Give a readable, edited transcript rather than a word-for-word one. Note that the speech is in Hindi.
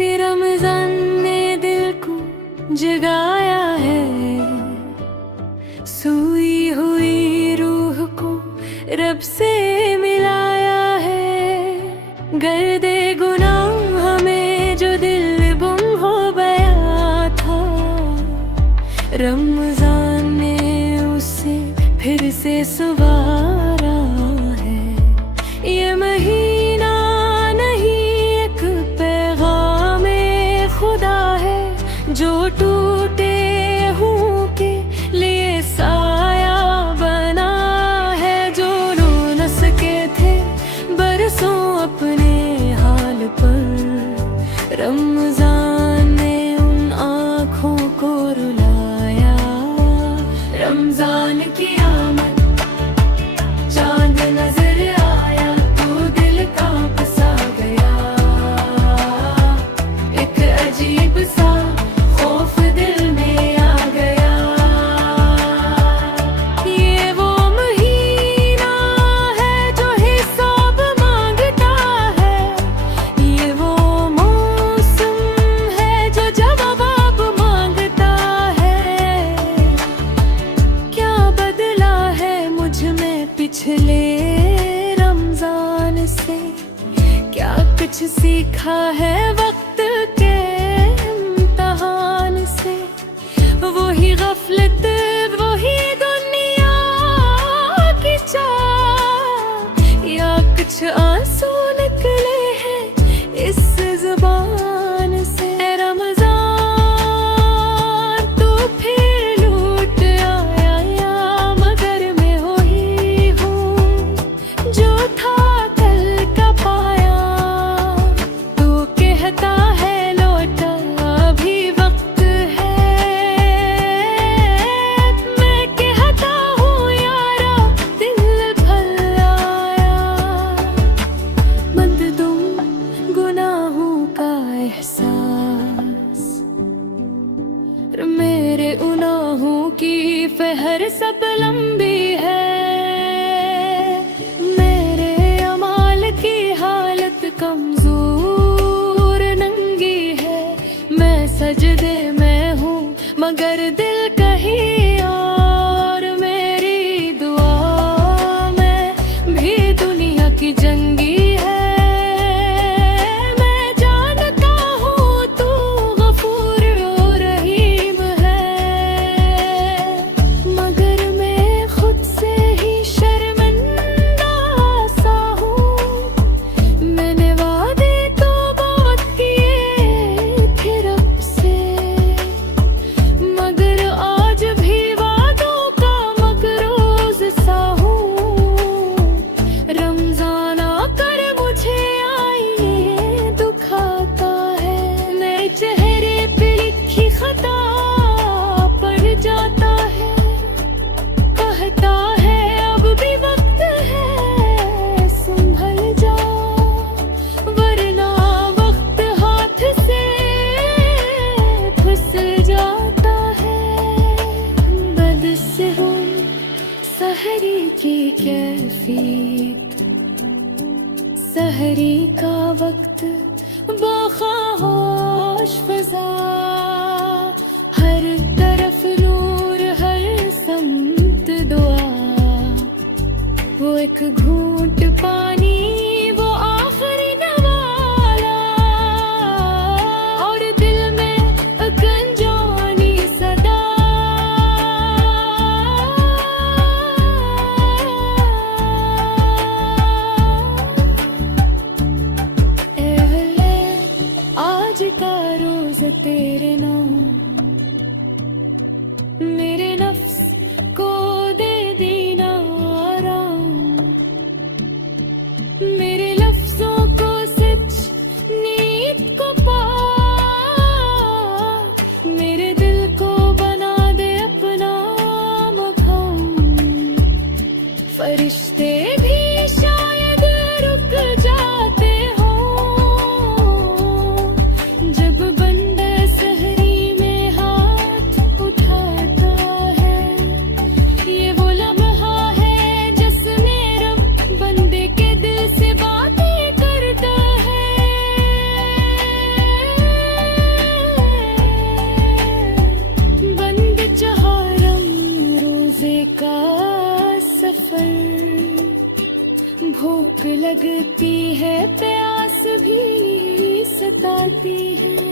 तेरे रमजान ने दिल को जगाया है, सोई हुई रूह को रब से मिलाया है। गर्दे गुनाह में जो दिल गुम हो गया था, रमजान ने उसे फिर से संवारा है। ये महीना नहीं एक पैगामे खुदा है, जो टूटे हूँ के लिए साया बना है। जो रो न सके थे बरसों अपने हाल पर, रमजान ने उन आँखों को रुलाया। रमजान की आमद चांद नजर आया, तो दिल कांप सा गया। एक अजीब सा खौफ दिल में आ गया। ये वो महीना है जो हिसाब मांगता है, ये वो मौसम है जो जवाब मांगता है। क्या बदला है मुझ में पिछले रमजान से, क्या कुछ सीखा है वक्त के इम्तिहान से। वही गफलत वही दुनिया की चाह, या कुछ आंसू निकले हैं इस जुबान से। रमजान तू फिर लूट आया, या मगर मैं वही हूँ जो था कल का पाया। तू कहता है लौटा अभी वक्त है, मैं कहता हूँ यारा दिल भल आया। मत दूँ गुनाहों का एहसास, मेरे गुनाहों की फहर सब लंबी है। मेरे अमाल की हालत कमजोर नंगी है। मैं सजदे में हूँ मगर दिल कहीं और। मेरी दुआ में भी दुनिया की जंगी है। मैं जानता हूँ तू गफूर और रहीम है, मगर मैं खुद से ही शर्मिंदा सा हूँ। मैंने वादे तो बहुत किए थे रब से, मगर आज भी वादों का मकरूज सा हूँ। रमजान आकर मुझे आईने दुखाता है, नए चेहरे पे लिखी खता पड़ जाता है। कहता है अब भी वक्त है संभल जा, वरना वक्त हाथ से फिसल जाता है। बद से हो सहरी की कैफियत, सहरी का वक्त बाखाहोश फजा। हर तरफ नूर हर समत दुआ, वो एक घूंट पानी वो आखिरी नवाला। और दिल में एक अनजानी सदा, ए वल्ले आज का रोज तेरे नाम, मेरे नफ्स को दे दीना आराम। मेरे लफ्जों को सच नीत को पा, मेरे दिल को बना दे अपना मकाम। फरिश्ते भी शायद रुक जाते हो, जब बंदा सहरी में हाथ उठाता है। ये वो लम्हा है जिसमें रब बंदे के दिल से बातें करता है। सफर। भूख लगती है, प्यास भी सताती है,